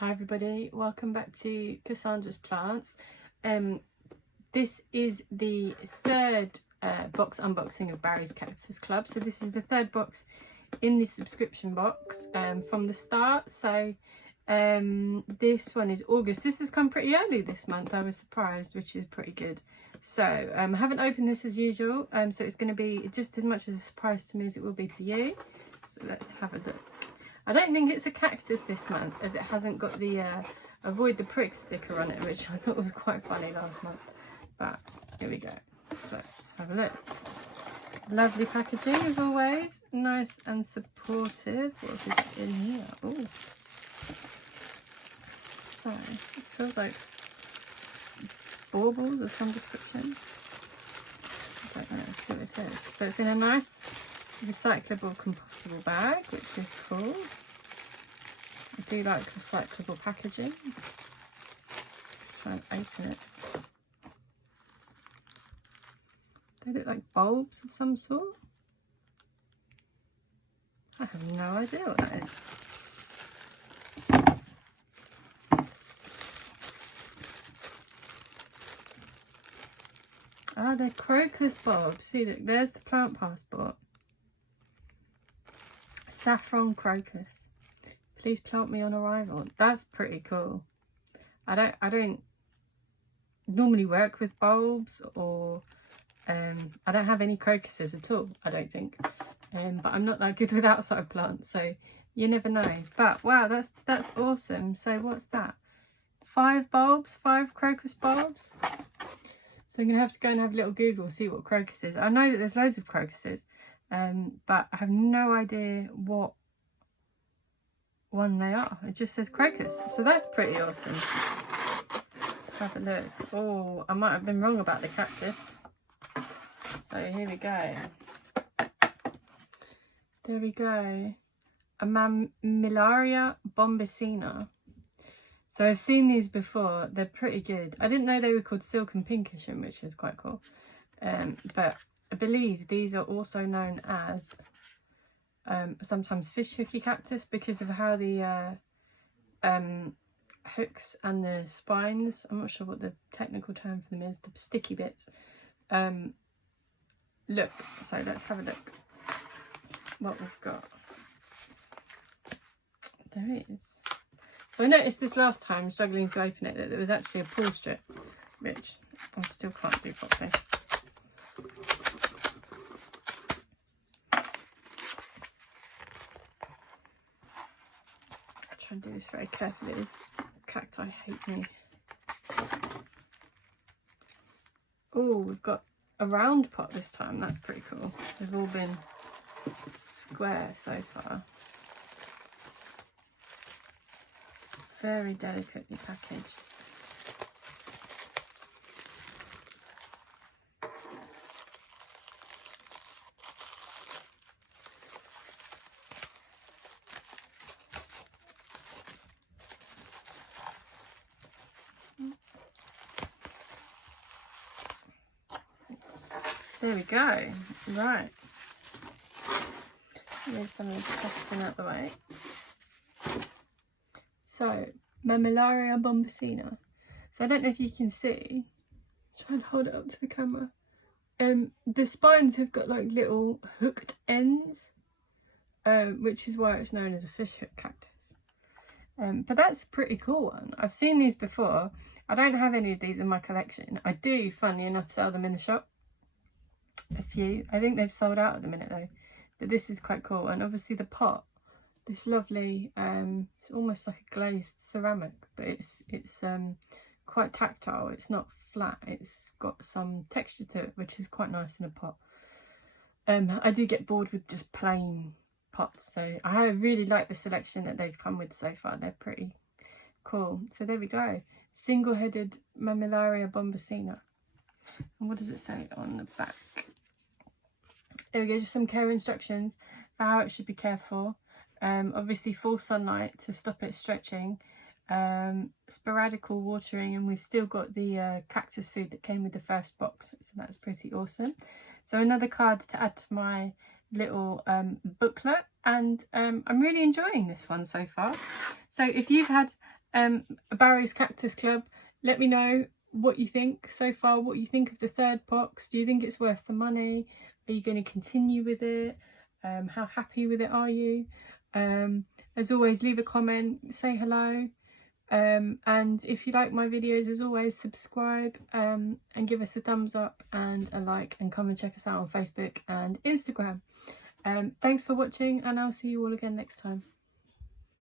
Hi everybody, welcome back to Cassandra's Plants. This is the third box unboxing of Barry's Cactus Club. So this is the third box in the subscription box from the start. So this one is August. This has come pretty early this month. I was surprised, which is pretty good. So I haven't opened this as usual, so it's going to be just as much as a surprise to me as it will be to you. So let's have a look. I don't think it's a cactus this month, as it hasn't got the avoid the prick sticker on it, which I thought was quite funny last month. But here we go. So let's have a look. Lovely packaging as always, nice and supportive. What have we got in here? Oh, so it feels like baubles of some description. I don't know. Let's see what it says. So it's in a nice recyclable compostable bag, which is cool. I do like recyclable packaging. Try and open it. They look like bulbs of some sort. I have no idea what that is. Ah, they're crocus bulbs. See, look, there's the plant passport. Saffron crocus. Please plant me on arrival. That's pretty cool. I don't normally work with bulbs, or I don't have any crocuses at all, I don't think. But I'm not that good with outside plants, so you never know. But wow, that's awesome. So what's that? 5 bulbs, 5 crocus bulbs. So I'm gonna have to go and have a little Google, see what crocus is. I know that there's loads of crocuses, but I have no idea what one they are. It just says crocus, so that's pretty awesome. Let's have a look. Oh, I might have been wrong about the cactus. So here we go. There we go. A Mammillaria bombacina. So I've seen these before. They're pretty good. I didn't know they were called silken pincushion, which is quite cool. But I believe these are also known as sometimes fish hooky cactus, because of how the hooks and the spines, I'm not sure what the technical term for them is, the sticky bits, look. So let's have a look what we've got. There it is. So I noticed this last time, struggling to open it, that there was actually a pull strip, which I still can't do properly. Try and do this very carefully. This cacti hate me. Oh, we've got a round pot this time. That's pretty cool. They've all been square so far. Very delicately packaged. There we go. Right. Move some of this packaging out the way. So, Mammillaria bombacina. So I don't know if you can see. Try and hold it up to the camera. The spines have got like little hooked ends, which is why it's known as a fish hook cactus. But that's a pretty cool one. I've seen these before. I don't have any of these in my collection. I do, funnily enough, sell them in the shop. A few. I think they've sold out at the minute though. But this is quite cool. And obviously the pot, this lovely, it's almost like a glazed ceramic, but it's quite tactile. It's not flat. It's got some texture to it, which is quite nice in a pot. I do get bored with just plain pots, so I really like the selection that they've come with so far. They're pretty cool. So there we go. Single-headed Mammillaria bombacina. And what does it say on the back? There we go, just some care instructions for how it should be cared for. Obviously full sunlight to stop it stretching, sporadical watering, and we've still got the cactus food that came with the first box, so that's pretty awesome. So another card to add to my little booklet, and I'm really enjoying this one so far. So if you've had Barry's Cactus Club. Let me know what you think so far, what you think of the third box. Do you think it's worth the money? Are you going to continue with it? How happy with it are you? As always, leave a comment, say hello. And if you like my videos, as always, subscribe and give us a thumbs up and a like, and come and check us out on Facebook and Instagram. Thanks for watching, and I'll see you all again next time.